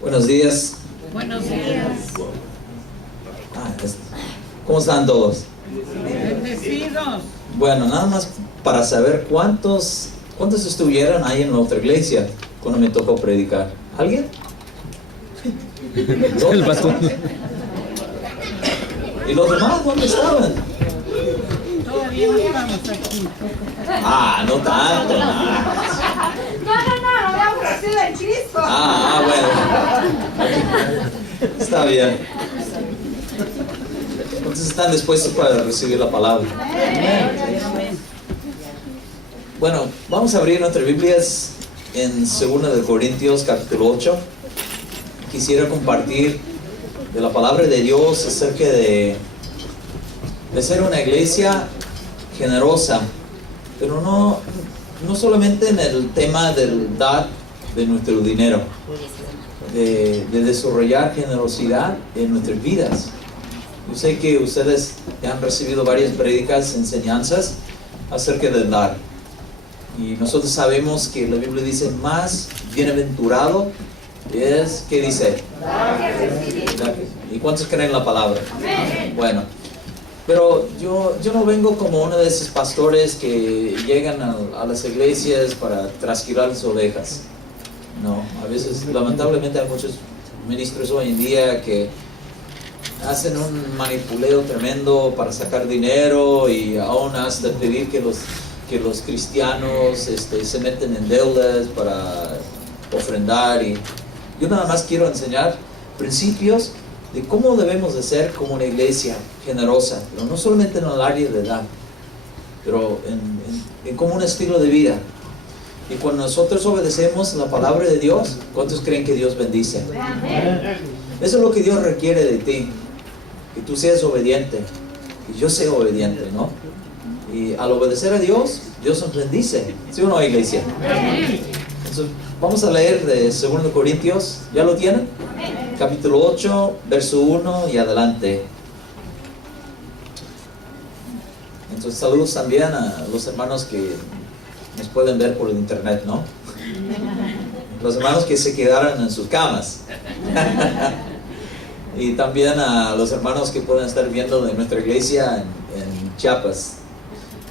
Buenos días. Buenos días. ¿Cómo están todos? Bendecidos. Bueno, nada más para saber cuántos estuvieron ahí en la otra iglesia cuando me tocó predicar. ¿Alguien? El pastor. ¿Y los demás dónde estaban? Todavía no estamos aquí. No tanto. No habíamos nacido en Cristo. Bueno. Está bien. Entonces están dispuestos para recibir la palabra. Bueno, vamos a abrir nuestras Biblias en 2 de Corintios capítulo 8. Quisiera compartir de la palabra de Dios acerca de ser una iglesia generosa, pero no solamente en el tema del dar de nuestro dinero, de desarrollar generosidad en nuestras vidas. Yo sé que ustedes ya han recibido varias prédicas, enseñanzas acerca del dar, y nosotros sabemos que la Biblia dice más bienaventurado es, ¿qué dice? ¿Y cuántos creen la palabra? Bueno, pero yo no vengo como uno de esos pastores que llegan a las iglesias para trasquilar las ovejas. No, a veces lamentablemente hay muchos ministros hoy en día que hacen un manipuleo tremendo para sacar dinero, y aún hasta pedir que los cristianos se meten en deudas para ofrendar. Y yo nada más quiero enseñar principios de cómo debemos de ser como una iglesia generosa, pero no solamente en el área de edad, pero en como un estilo de vida. Y cuando nosotros obedecemos la palabra de Dios, ¿cuántos creen que Dios bendice? Eso es lo que Dios requiere de ti, que tú seas obediente, que yo sea obediente, ¿no? Y al obedecer a Dios, Dios nos bendice. ¿Sí o no, iglesia? Entonces, vamos a leer de 2 Corintios. ¿Ya lo tienen? Capítulo 8, verso 1 y adelante. Entonces, saludos también a los hermanos que nos pueden ver por el internet, ¿no? Los hermanos que se quedaron en sus camas. Y también a los hermanos que pueden estar viendo de nuestra iglesia en Chiapas.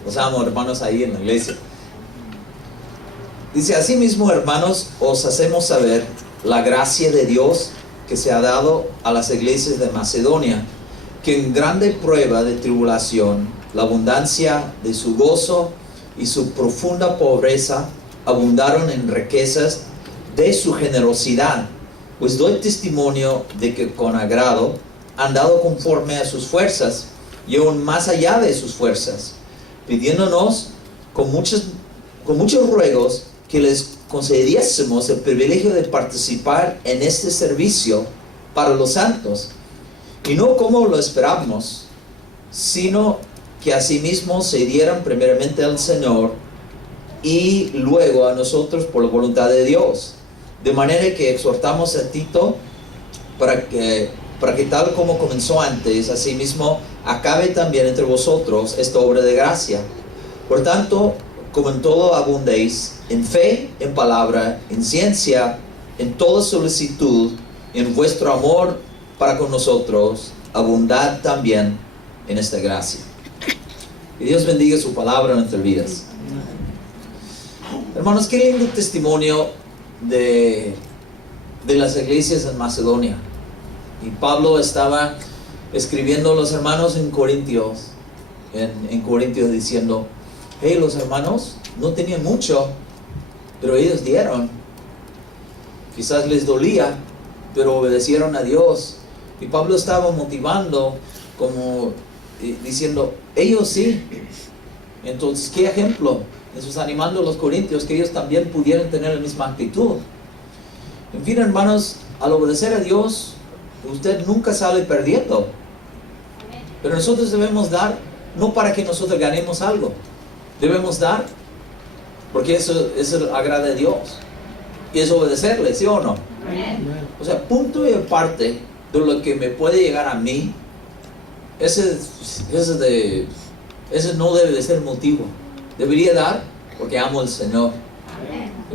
Los amo, hermanos, ahí en la iglesia. Dice: asimismo, hermanos, os hacemos saber la gracia de Dios que se ha dado a las iglesias de Macedonia, que en grande prueba de tribulación, la abundancia de su gozo y su profunda pobreza abundaron en riquezas de su generosidad. Pues doy testimonio de que con agrado han dado conforme a sus fuerzas, y aún más allá de sus fuerzas, pidiéndonos con muchos ruegos que les concediésemos el privilegio de participar en este servicio para los santos, y no como lo esperábamos, sino que asimismo se dieran primeramente al Señor y luego a nosotros por la voluntad de Dios. De manera que exhortamos a Tito para que tal como comenzó antes, asimismo acabe también entre vosotros esta obra de gracia. Por tanto, como en todo abundéis, en fe, en palabra, en ciencia, en toda solicitud, en vuestro amor para con nosotros, abundad también en esta gracia. Que Dios bendiga su palabra en nuestras vidas. Hermanos, qué lindo testimonio de las iglesias en Macedonia. Y Pablo estaba escribiendo a los hermanos en Corintios, diciendo: hey, los hermanos no tenían mucho, pero ellos dieron. Quizás les dolía, pero obedecieron a Dios. Y Pablo estaba motivando, como diciendo: ellos sí. Entonces, ¿qué ejemplo? Entonces, animando a los corintios que ellos también pudieran tener la misma actitud. En fin, hermanos, al obedecer a Dios, usted nunca sale perdiendo. Pero nosotros debemos dar, no para que nosotros ganemos algo. Debemos dar porque eso agrada a Dios. Y es obedecerle, ¿sí o no? O sea, punto y aparte de lo que me puede llegar a mí, ese no debe de ser el motivo. Debería dar porque amo al Señor.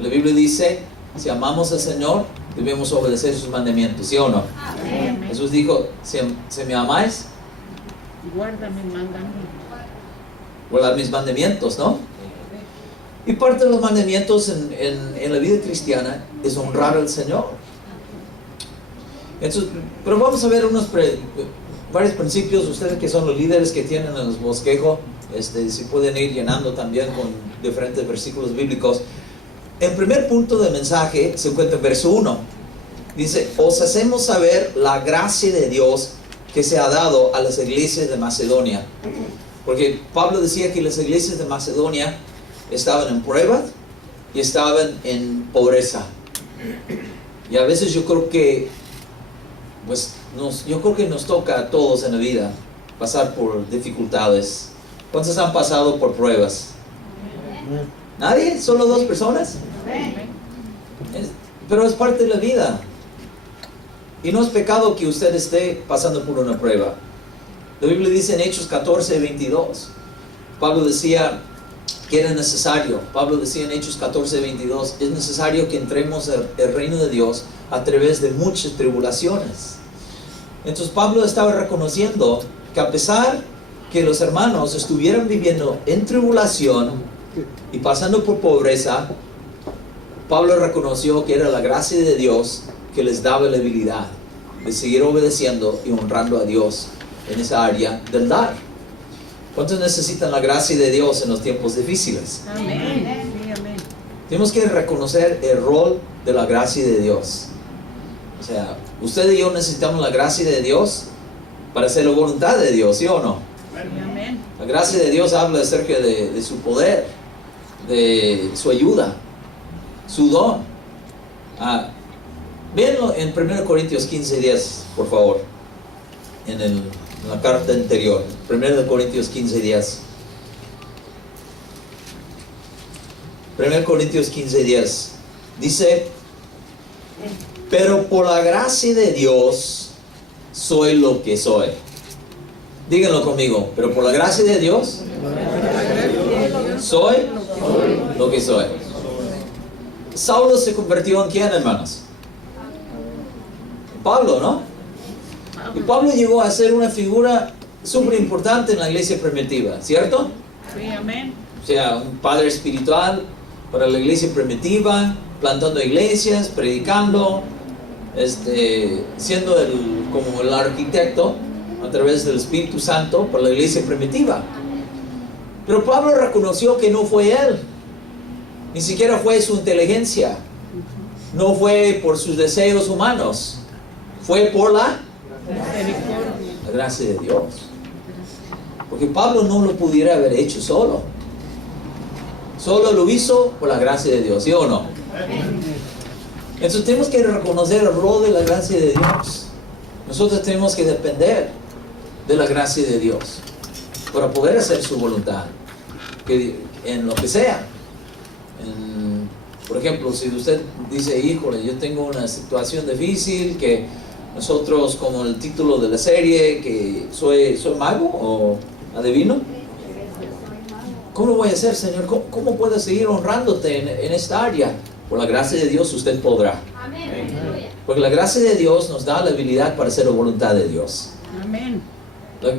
La Biblia dice: si amamos al Señor, debemos obedecer sus mandamientos, ¿sí o no? Amén. Jesús dijo, si me amáis, Guarda mis mandamientos. guardad mis mandamientos, ¿no? Y parte de los mandamientos en la vida cristiana es honrar al Señor. Entonces, pero vamos a ver varios principios. Ustedes que son los líderes que tienen en los bosquejos, si pueden ir llenando también con diferentes versículos bíblicos. El primer punto del mensaje se encuentra en verso 1. Dice, os hacemos saber la gracia de Dios que se ha dado a las iglesias de Macedonia. Porque Pablo decía que las iglesias de Macedonia estaban en pruebas y estaban en pobreza. Y a veces yo creo que nos toca a todos en la vida pasar por dificultades. ¿Cuántos han pasado por pruebas? ¿Nadie? ¿Solo 2 personas? Pero es parte de la vida. Y no es pecado que usted esté pasando por una prueba. La Biblia dice en Hechos 14, 22. Pablo decía que era necesario. Pablo decía en Hechos 14, 22, es necesario que entremos al reino de Dios a través de muchas tribulaciones. Entonces Pablo estaba reconociendo que a pesar que los hermanos estuvieran viviendo en tribulación y pasando por pobreza, Pablo reconoció que era la gracia de Dios que les daba la habilidad de seguir obedeciendo y honrando a Dios en esa área del dar. ¿Cuántos necesitan la gracia de Dios en los tiempos difíciles? Amén. Sí, amén. Tenemos que reconocer el rol de la gracia de Dios. O sea, usted y yo necesitamos la gracia de Dios para hacer la voluntad de Dios, ¿sí o no? Sí, amén. La gracia de Dios habla acerca de su poder, de su ayuda, su don. Véanlo en 1 Corintios 15:10, por favor, en la carta anterior. 1 Corintios 15:10. 1 Corintios 15:10 dice, pero por la gracia de Dios soy lo que soy. Díganlo conmigo, pero por la gracia de Dios soy lo que soy. Saulo se convirtió en ¿quién, hermanos? Pablo, ¿no? Y Pablo llegó a ser una figura súper importante en la iglesia primitiva, ¿cierto? Sí, amén. O sea, un padre espiritual para la iglesia primitiva, plantando iglesias, predicando, siendo como el arquitecto a través del Espíritu Santo para la iglesia primitiva. Pero Pablo reconoció que no fue él, ni siquiera fue su inteligencia, no fue por sus deseos humanos, fue por la gracia de Dios. Porque Pablo no lo pudiera haber hecho solo. Solo lo hizo por la gracia de Dios, ¿sí o no? Entonces tenemos que reconocer el rol de la gracia de Dios. Nosotros tenemos que depender de la gracia de Dios para poder hacer su voluntad, en lo que sea. Por ejemplo, si usted dice, híjole, yo tengo una situación difícil, que nosotros, como el título de la serie, que soy mago o adivino, ¿cómo lo voy a hacer, Señor? ¿Cómo puedo seguir honrándote en esta área? Por la gracia de Dios usted podrá. Porque la gracia de Dios nos da la habilidad para hacer la voluntad de Dios. Amén.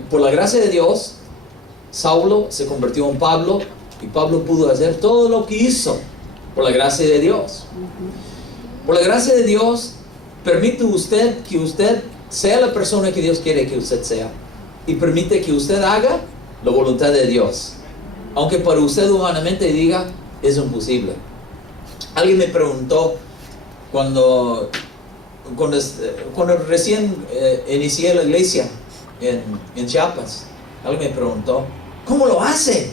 Por la gracia de Dios, Saulo se convirtió en Pablo, y Pablo pudo hacer todo lo que hizo por la gracia de Dios. Por la gracia de Dios, permite usted que usted sea la persona que Dios quiere que usted sea, y permite que usted haga la voluntad de Dios, aunque para usted humanamente diga, es imposible. Alguien me preguntó cuando recién inicié la iglesia en Chiapas. Alguien me preguntó, ¿cómo lo hace?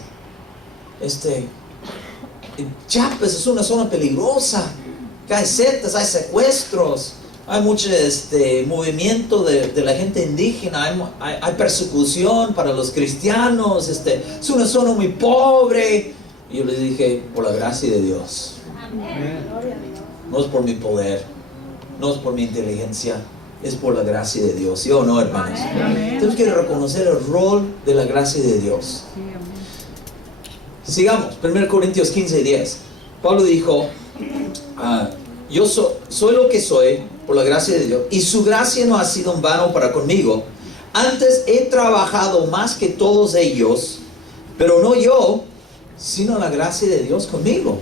Chiapas es una zona peligrosa, hay setas, hay secuestros, hay mucho movimiento de la gente indígena, hay persecución para los cristianos, es una zona muy pobre. Y yo les dije, por la gracia de Dios. No es por mi poder, no es por mi inteligencia, es por la gracia de Dios, ¿sí o no, hermanos? Tenemos que reconocer el rol de la gracia de Dios. Sigamos, 1 Corintios 15:10. Pablo dijo, yo soy lo que soy por la gracia de Dios, y su gracia no ha sido en vano para conmigo. Antes he trabajado más que todos ellos, pero no yo, sino la gracia de Dios conmigo.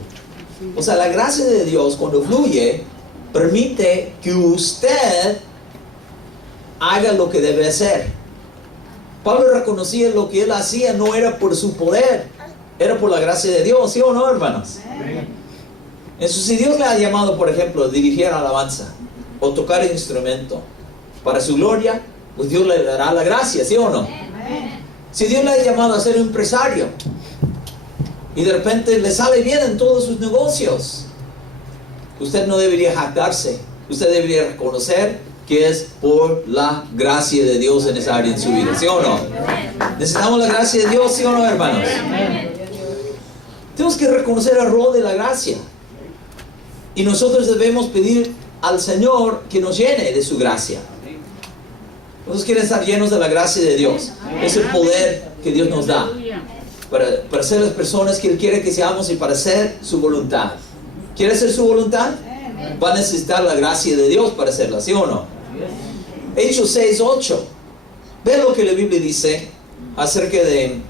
O sea, la gracia de Dios, cuando fluye, permite que usted haga lo que debe hacer. Pablo reconocía lo que él hacía no era por su poder, era por la gracia de Dios, ¿sí o no, hermanos? Entonces, si Dios le ha llamado, por ejemplo, a dirigir alabanza o tocar el instrumento para su gloria, pues Dios le dará la gracia, ¿sí o no? Si Dios le ha llamado a ser un empresario y de repente le sale bien en todos sus negocios, usted no debería jactarse, usted debería reconocer que es por la gracia de Dios en esa área en su vida, ¿sí o no? Necesitamos la gracia de Dios, ¿sí o no, hermanos? Tenemos que reconocer el rol de la gracia, y nosotros debemos pedir al Señor que nos llene de su gracia. Nosotros queremos estar llenos de la gracia de Dios. Es el poder que Dios nos da para ser las personas que Él quiere que seamos y para hacer su voluntad. ¿Quiere hacer su voluntad? Va a necesitar la gracia de Dios para hacerla, ¿sí o no? Hechos 6:8. Ve lo que la Biblia dice acerca de...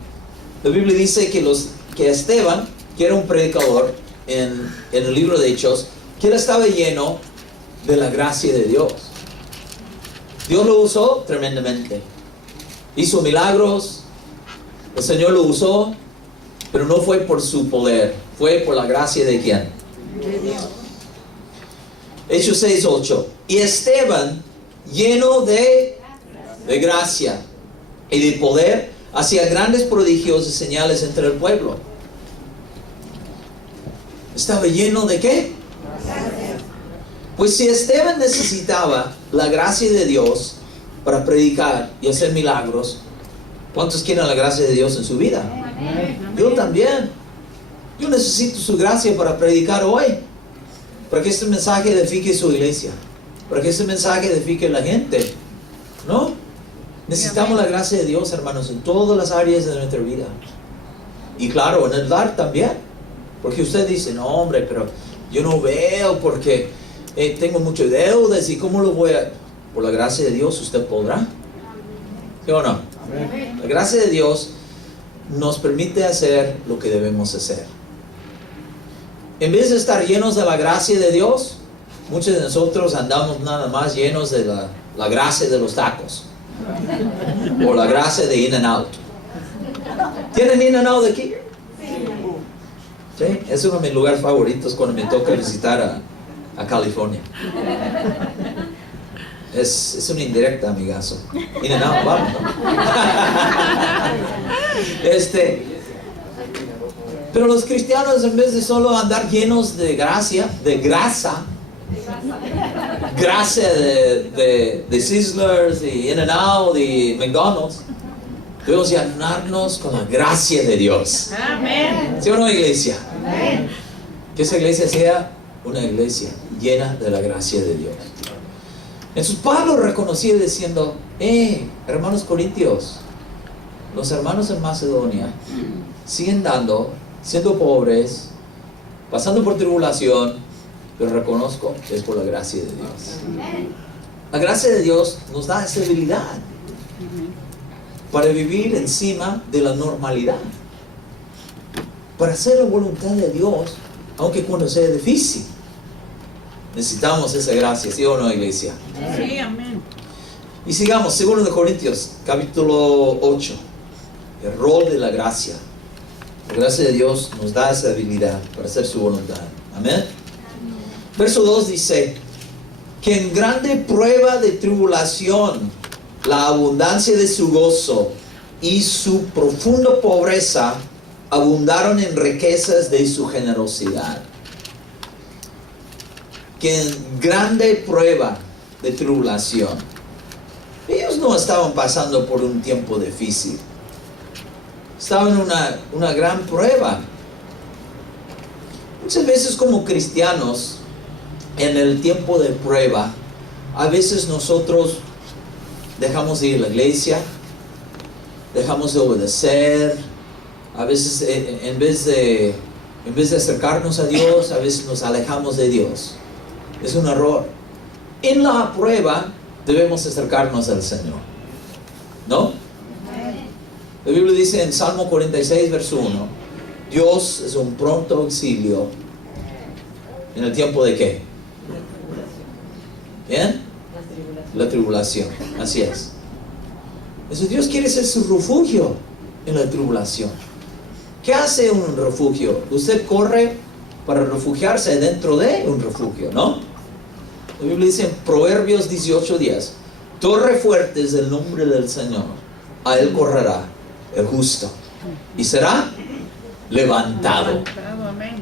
La Biblia dice que Esteban, que era un predicador en el libro de Hechos, que él estaba lleno de la gracia de Dios. Dios lo usó tremendamente. Hizo milagros. El Señor lo usó, pero no fue por su poder, fue por la gracia de ¿quién? De Dios. Hechos 6:8. Y Esteban, lleno de gracia y de poder, hacía grandes prodigios y señales entre el pueblo. ¿Estaba lleno de qué? Pues si Esteban necesitaba la gracia de Dios para predicar y hacer milagros, ¿cuántos quieren la gracia de Dios en su vida? Yo también. Yo necesito su gracia para predicar hoy, para que este mensaje edifique su iglesia, para que este mensaje edifique la gente, ¿no? Necesitamos la gracia de Dios, hermanos, en todas las áreas de nuestra vida. Y claro, en el dar también. Porque usted dice, no hombre, pero yo no veo porque tengo muchas deudas y ¿cómo lo voy a...? Por la gracia de Dios usted podrá. ¿Sí o no? La gracia de Dios nos permite hacer lo que debemos hacer. En vez de estar llenos de la gracia de Dios, muchos de nosotros andamos nada más llenos de la gracia de los tacos. O la gracia de In-N-Out. ¿Tienen In-N-Out aquí? ¿Sí? Es uno de mis lugares favoritos cuando me toca visitar a California. Es una indirecta, amigazo. In-N-Out, vamos. Pero los cristianos, en vez de solo andar llenos de gracia, de grasa de Sizzlers y In-N-Out y McDonald's, debemos llenarnos con la gracia de Dios. Amén. ¿Sí o no, iglesia? Amén. Que esa iglesia sea una iglesia llena de la gracia de Dios. Entonces Pablo reconocía diciendo, hermanos corintios, los hermanos en Macedonia siguen siendo pobres, pasando por tribulación, pero reconozco que es por la gracia de Dios. La gracia de Dios nos da estabilidad para vivir encima de la normalidad, para hacer la voluntad de Dios, aunque cuando sea difícil. Necesitamos esa gracia, ¿sí o no, iglesia? Sí, amén. Y sigamos, 2 de Corintios, capítulo 8. El rol de la gracia. La gracia de Dios nos da esa habilidad para hacer su voluntad. Amén. Verso 2 dice, que en grande prueba de tribulación, la abundancia de su gozo y su profunda pobreza abundaron en riquezas de su generosidad. Que en grande prueba de tribulación. Ellos no estaban pasando por un tiempo difícil. Estaban en una gran prueba. Muchas veces como cristianos, en el tiempo de prueba, a veces nosotros dejamos de ir a la iglesia, dejamos de obedecer, a veces en vez de acercarnos a Dios, a veces nos alejamos de Dios. Es un error. En la prueba debemos acercarnos al Señor, ¿no? La Biblia dice en Salmo 46, verso 1, Dios es un pronto auxilio en el tiempo de ¿qué? ¿Bien? La tribulación. Así es. Entonces Dios quiere ser su refugio en la tribulación. ¿Qué hace un refugio? Usted corre para refugiarse dentro de un refugio, ¿no? La Biblia dice en Proverbios 18:10, torre fuerte es el nombre del Señor, a Él correrá el justo y será levantado. Amén.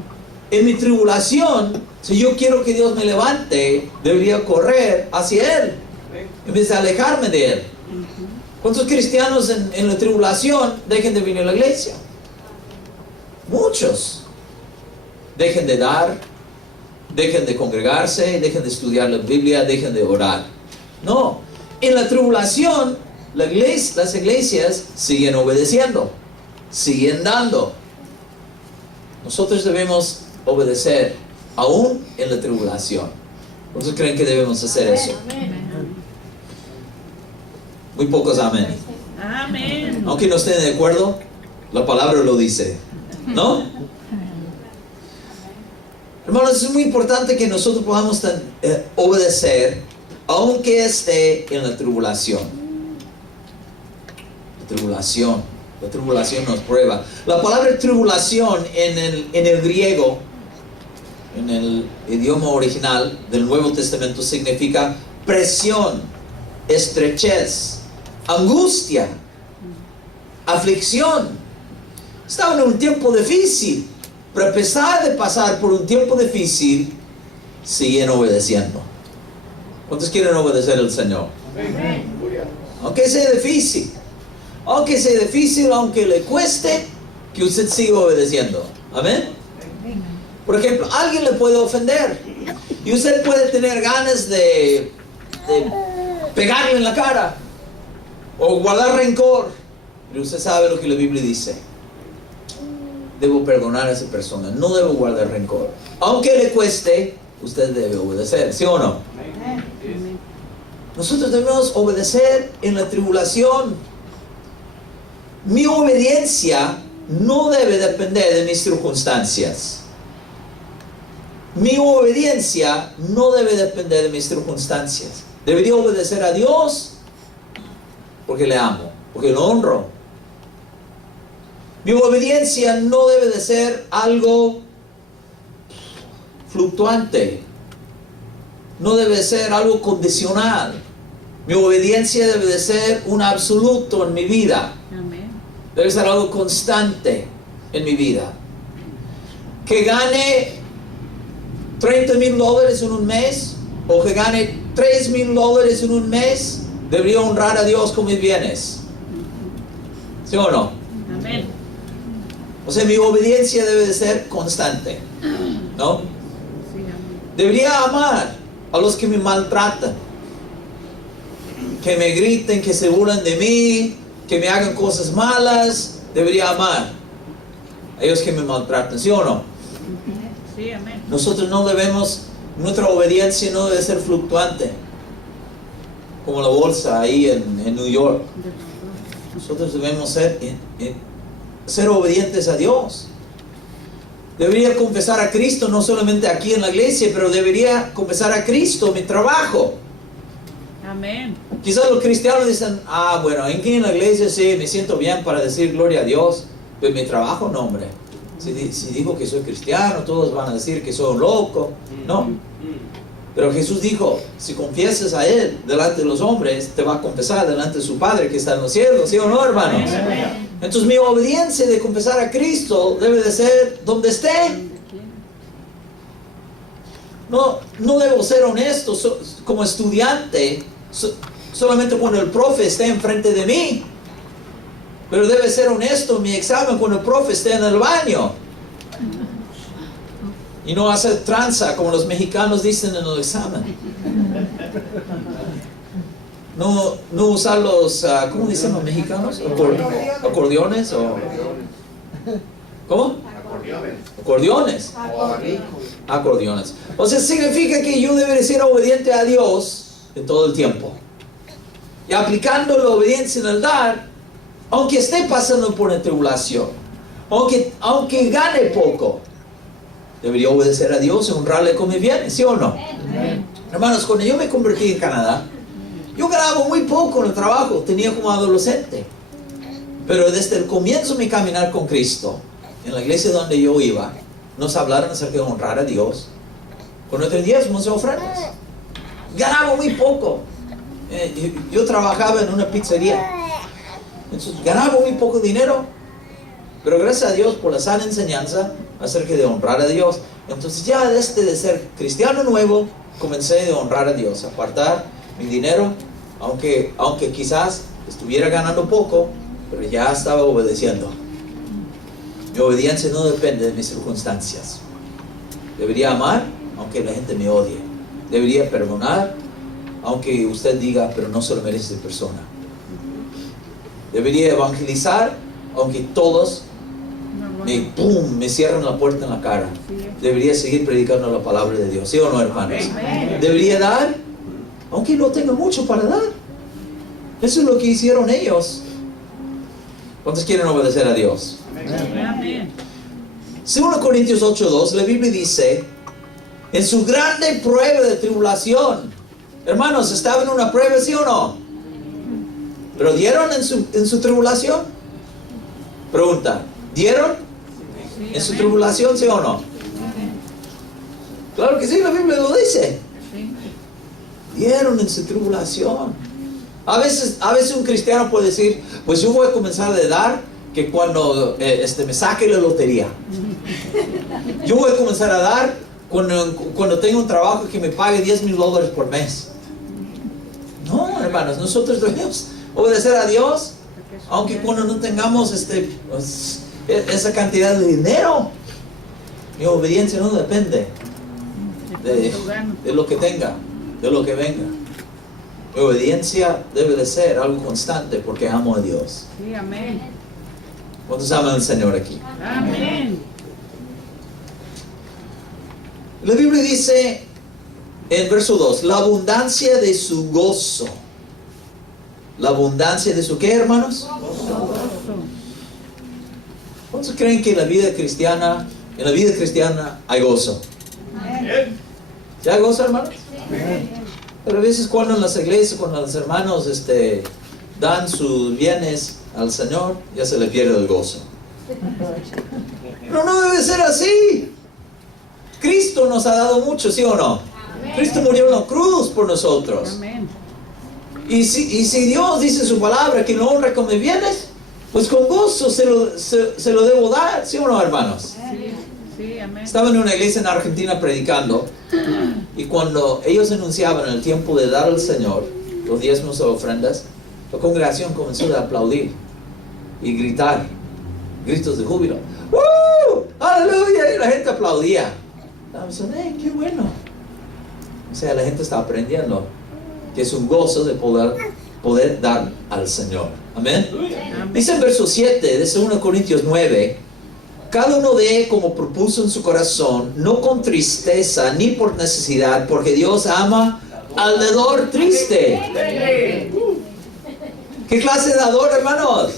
En mi tribulación, si yo quiero que Dios me levante, debería correr hacia Él en vez de alejarme de Él. ¿Cuántos cristianos en la tribulación dejen de venir a la iglesia? Muchos. Dejen de dar, dejen de congregarse, dejen de estudiar la Biblia, dejen de orar. No, en la tribulación las iglesias siguen obedeciendo, siguen dando. Nosotros debemos obedecer aún en la tribulación. ¿Cuántos creen que debemos hacer eso? Muy pocos amén. Amén. Aunque no estén de acuerdo, la palabra lo dice, ¿no? Hermanos, es muy importante que nosotros podamos obedecer aunque esté en la tribulación. La tribulación nos prueba. La palabra tribulación en el griego, en el idioma original del Nuevo Testamento, significa presión, estrechez, angustia, aflicción. Estaban en un tiempo difícil, pero a pesar de pasar por un tiempo difícil, siguen obedeciendo. ¿Cuántos quieren obedecer al Señor? Amén. Aunque sea difícil, aunque le cueste, que usted siga obedeciendo. Amén. Por ejemplo, alguien le puede ofender y usted puede tener ganas de pegarle en la cara o guardar rencor, pero usted sabe lo que la Biblia dice: debo perdonar a esa persona, no debo guardar rencor. Aunque le cueste, usted debe obedecer, ¿sí o no? Nosotros debemos obedecer en la tribulación. Mi obediencia no debe depender de mis circunstancias. Mi obediencia no debe depender de mis circunstancias. Debería obedecer a Dios porque le amo, porque lo honro. Mi obediencia no debe de ser algo fluctuante. No debe ser algo condicional. Mi obediencia debe de ser un absoluto en mi vida. Amén. Debe ser algo constante en mi vida. Que gane $30,000 en un mes o que gane $3,000 en un mes, debería honrar a Dios con mis bienes. ¿Sí o no? Amén. O sea, mi obediencia debe de ser constante, ¿no? Sí, amén. Debería amar a los que me maltratan, que me griten, que se burlan de mí, que me hagan cosas malas. Debería amar a ellos que me maltratan, ¿sí o no? Sí, amén. Nosotros no debemos, nuestra obediencia no debe ser fluctuante, como la bolsa ahí en New York. Nosotros debemos ser obedientes a Dios. Debería confesar a Cristo no solamente aquí en la iglesia, pero debería confesar a Cristo en mi trabajo. Amén. Quizás los cristianos dicen: bueno, aquí en la iglesia sí me siento bien para decir gloria a Dios, pero en mi trabajo no, hombre. Si digo que soy cristiano, todos van a decir que soy un loco. No. Pero Jesús dijo: si confiesas a Él delante de los hombres, te va a confesar delante de su Padre que está en los cielos, ¿sí o no, hermanos? Amén. Entonces mi obediencia de confesar a Cristo debe de ser donde esté. No debo ser honesto como estudiante solamente cuando el profe esté enfrente de mí, pero debe ser honesto en mi examen cuando el profe esté en el baño, y no hacer tranza como los mexicanos dicen en el examen. No usar los, ¿cómo dicen los mexicanos? ¿Acordeones? ¿Cómo? Acordeones. Acordeones. acordeones. O sea, significa que yo debería ser obediente a Dios en todo el tiempo. Y aplicando la obediencia en el dar, aunque esté pasando por una tribulación, aunque gane poco, debería obedecer a Dios y honrarle con mi bien, ¿sí o no? Hermanos, cuando yo me convertí en Canadá, yo ganaba muy poco en el trabajo, tenía como adolescente. Pero desde el comienzo de mi caminar con Cristo, en la iglesia donde yo iba, nos hablaron acerca de honrar a Dios con nuestros diezmos y ofrendas. Ganaba muy poco. Yo trabajaba en una pizzería. Entonces, ganaba muy poco dinero. Pero gracias a Dios por la sana enseñanza acerca de honrar a Dios. Entonces ya desde de ser cristiano nuevo, comencé a honrar a Dios, a apartar mi dinero, aunque quizás estuviera ganando poco, pero ya estaba obedeciendo. Mi obediencia no depende de mis circunstancias. Debería amar, aunque la gente me odie. Debería perdonar, aunque usted diga, pero no se lo merece de persona. Debería evangelizar, aunque todos me cierran la puerta en la cara. Debería seguir predicando la palabra de Dios, ¿sí o no, hermanos? Debería dar, aunque no tenga mucho para dar. Eso es lo que hicieron ellos. ¿Cuántos quieren obedecer a Dios? Amén. 2 Corintios 8:2, la Biblia dice, en su grande prueba de tribulación, hermanos, ¿estaban en una prueba, sí o no? ¿Pero dieron en su tribulación? Pregunta, ¿dieron en su tribulación, sí o no? Claro que sí, la Biblia lo dice. Dieron en su tribulación. A veces un cristiano puede decir, pues yo voy a comenzar a dar que cuando me saque la lotería. Yo voy a comenzar a dar cuando tenga un trabajo que me pague $10,000 por mes. No, hermanos, nosotros debemos obedecer a Dios, aunque cuando no tengamos esa cantidad de dinero. Mi obediencia no depende de lo que tenga, de lo que venga. Mi obediencia debe de ser algo constante porque amo a Dios. Sí, amén. ¿Cuántos aman al Señor aquí? Amén. La Biblia dice en verso 2, la abundancia de su gozo. ¿La abundancia de su qué, hermanos? ¿Cuántos creen que en la vida cristiana hay gozo? ¿Ya hay gozo, hermanos? Pero a veces cuando en las iglesias, cuando los hermanos dan sus bienes al Señor, ya se le pierde el gozo. Pero no debe ser así. Cristo nos ha dado mucho, ¿sí o no? Cristo murió en la cruz por nosotros. Amén. Y si Dios dice en su palabra que lo honra con mis bienes, pues con gozo se lo debo dar, ¿sí o no, hermanos? Sí, amén. Estaba en una iglesia en Argentina predicando, y cuando ellos anunciaban el tiempo de dar al Señor los diezmos o ofrendas, la congregación comenzó a aplaudir y gritar gritos de júbilo. ¡Woo! ¡Aleluya! Y la gente aplaudía. ¡Qué bueno! O sea, la gente está aprendiendo que es un gozo de poder dar al Señor. Amén. Dice en verso 7 de 2 Corintios 9, cada uno dé como propuso en su corazón, no con tristeza ni por necesidad, porque Dios ama al dador triste. ¿Qué clase de dador, hermanos?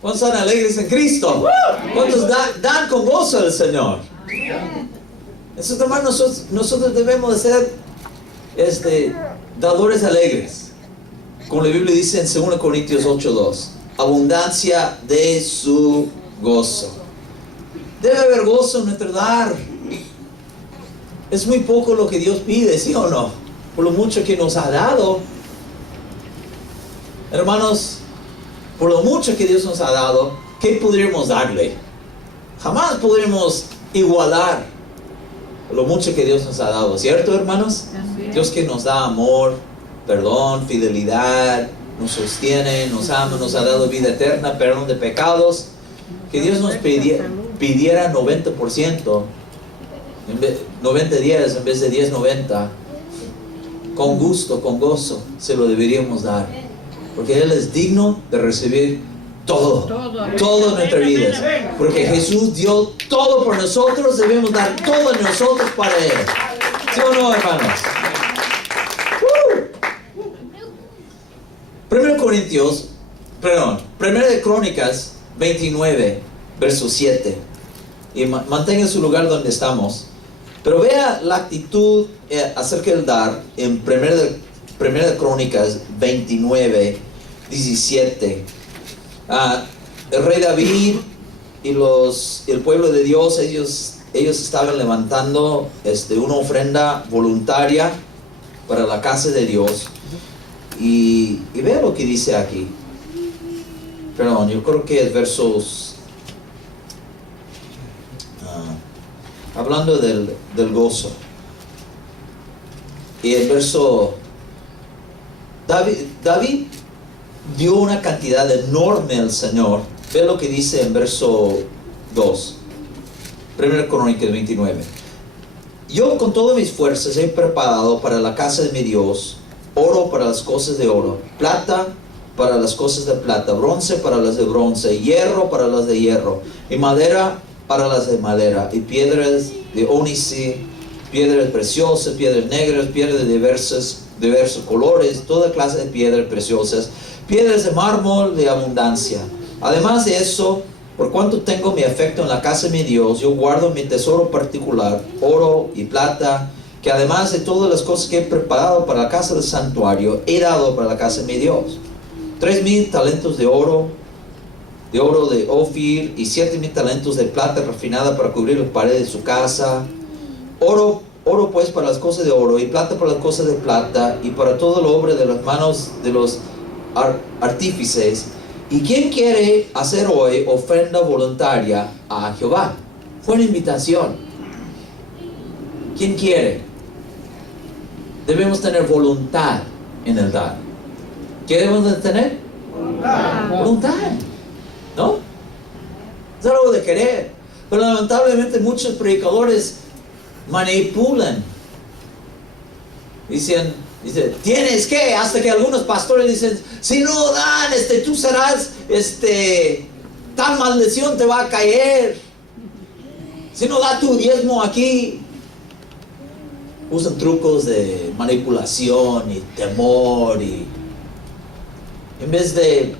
¿Cuántos son alegres en Cristo? ¿Cuántos dan con gozo al Señor? Entonces, hermanos, nosotros debemos de ser dadores alegres. Como la Biblia dice en 2 Corintios 8:2, abundancia de su gozo. Debe haber gozo en nuestro dar. Es muy poco lo que Dios pide, ¿sí o no? Por lo mucho que nos ha dado. Hermanos, por lo mucho que Dios nos ha dado, ¿qué podríamos darle? Jamás podremos igualar lo mucho que Dios nos ha dado, ¿cierto, hermanos? Dios que nos da amor, perdón, fidelidad, nos sostiene, nos ama, nos ha dado vida eterna, perdón de pecados. Que Dios nos pidiera 90%, 90 días en vez de 10-90, con gusto, con gozo, se lo deberíamos dar. Porque Él es digno de recibir Todo. Todo en nuestras vidas. Porque Jesús dio todo por nosotros, debemos dar todo en nosotros para Él. ¿Sí o no, hermanos? 1 de Crónicas 29, verso 7. Y mantenga su lugar donde estamos. Pero vea la actitud acerca del dar en 1 de Crónicas 29, 17. El rey David y el pueblo de Dios, ellos estaban levantando una ofrenda voluntaria para la casa de Dios. Y vea lo que dice aquí. Perdón, yo creo que es versos... hablando del gozo. Y el verso... David dio una cantidad enorme al Señor. Ve lo que dice en verso 2. 1 Crónicas 29. Yo con todas mis fuerzas he preparado para la casa de mi Dios oro para las cosas de oro, plata para las cosas de plata, bronce para las de bronce, hierro para las de hierro, y madera para las de madera, y piedras de ónice, piedras preciosas, piedras negras, piedras de diversos colores, toda clase de piedras preciosas, piedras de mármol de abundancia. Además de eso, por cuanto tengo mi afecto en la casa de mi Dios, yo guardo mi tesoro particular, oro y plata, que además de todas las cosas que he preparado para la casa del santuario, he dado para la casa de mi Dios. 3,000 talentos de oro de Ofir, y 7,000 talentos de plata refinada para cubrir las paredes de su casa. Oro pues para las cosas de oro, y plata para las cosas de plata, y para toda la obra de las manos de los artífices. ¿Y quién quiere hacer hoy ofrenda voluntaria a Jehová? Fue una invitación. ¿Quién quiere? Debemos tener voluntad en el dar. ¿Qué debemos de tener? Voluntad. ¿No? Es algo de querer. Pero lamentablemente muchos predicadores manipulan. Dicen, tienes que, hasta que algunos pastores dicen, si no dan, tú serás, tal maldición te va a caer. Si no da tu diezmo aquí. Usan trucos de manipulación y temor, y en vez de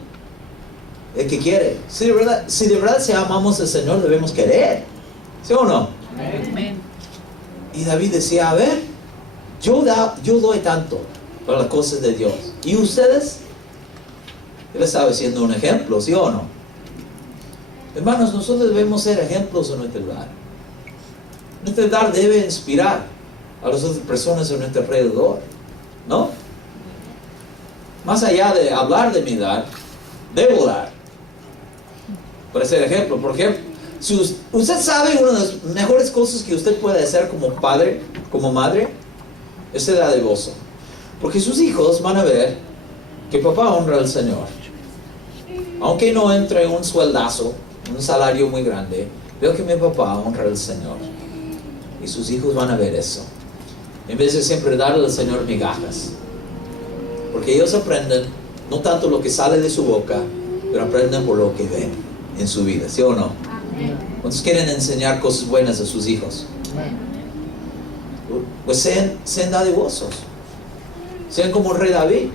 el que quiere. Si de verdad si amamos al Señor, debemos querer. ¿Sí o no? Amén. Y David decía, a ver, yo doy tanto para las cosas de Dios. ¿Y ustedes? Él estaba siendo un ejemplo, ¿sí o no? Hermanos, nosotros debemos ser ejemplos en nuestro dar. Nuestro dar debe inspirar a las otras personas a nuestro alrededor, ¿no? Más allá de hablar de mi dar, debo dar. Para ser ejemplo, por ejemplo, si usted sabe, una de las mejores cosas que usted puede hacer como padre, como madre, es dar de gozo. Porque sus hijos van a ver que papá honra al Señor. Aunque no entre un sueldazo, un salario muy grande, veo que mi papá honra al Señor. Y sus hijos van a ver eso. En vez de siempre darle al Señor migajas. Porque ellos aprenden no tanto lo que sale de su boca, pero aprenden por lo que ven en su vida, ¿sí o no? ¿Cuántos quieren enseñar cosas buenas a sus hijos? Pues sean dadivosos. Sean como el rey David.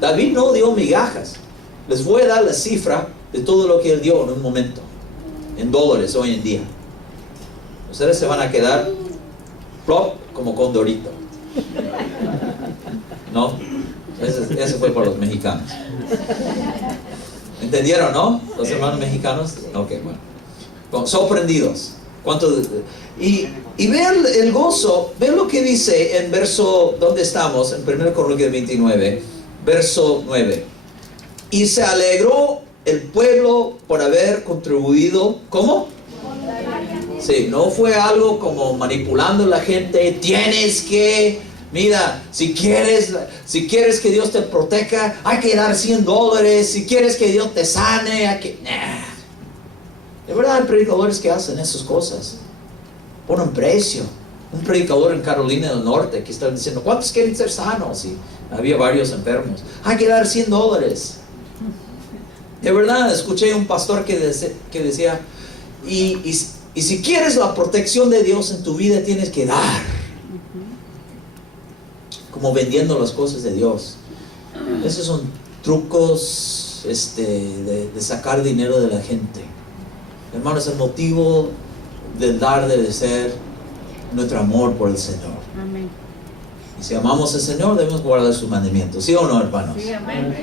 David no dio migajas. Les voy a dar la cifra de todo lo que él dio en un momento, en dólares hoy en día. Ustedes se van a quedar plop como condorito. ¿No? Ese fue por los mexicanos. ¿Entendieron, no? Los hermanos mexicanos. Ok, bueno. Sorprendidos. Y vean el gozo. Vean lo que dice en verso, ¿dónde estamos? En 1 Crónicas 29, verso 9. Y se alegró el pueblo por haber contribuido. ¿Cómo? Sí, no fue algo como manipulando a la gente. Tienes que, mira, si quieres que Dios te proteja, hay que dar $100. Si quieres que Dios te sane, hay que... Nah. De verdad hay predicadores que hacen esas cosas. Ponen precio. Un predicador en Carolina del Norte que estaba diciendo, ¿cuántos quieren ser sanos? Y había varios enfermos. Hay que dar $100. De verdad, escuché un pastor que decía, y si quieres la protección de Dios en tu vida, tienes que dar. Como vendiendo las cosas de Dios. Esos son trucos de sacar dinero de la gente. Hermanos, el motivo del dar debe ser nuestro amor por el Señor. Amén. Y si amamos al Señor, debemos guardar sus mandamientos. ¿Sí o no, hermanos? Sí, amén.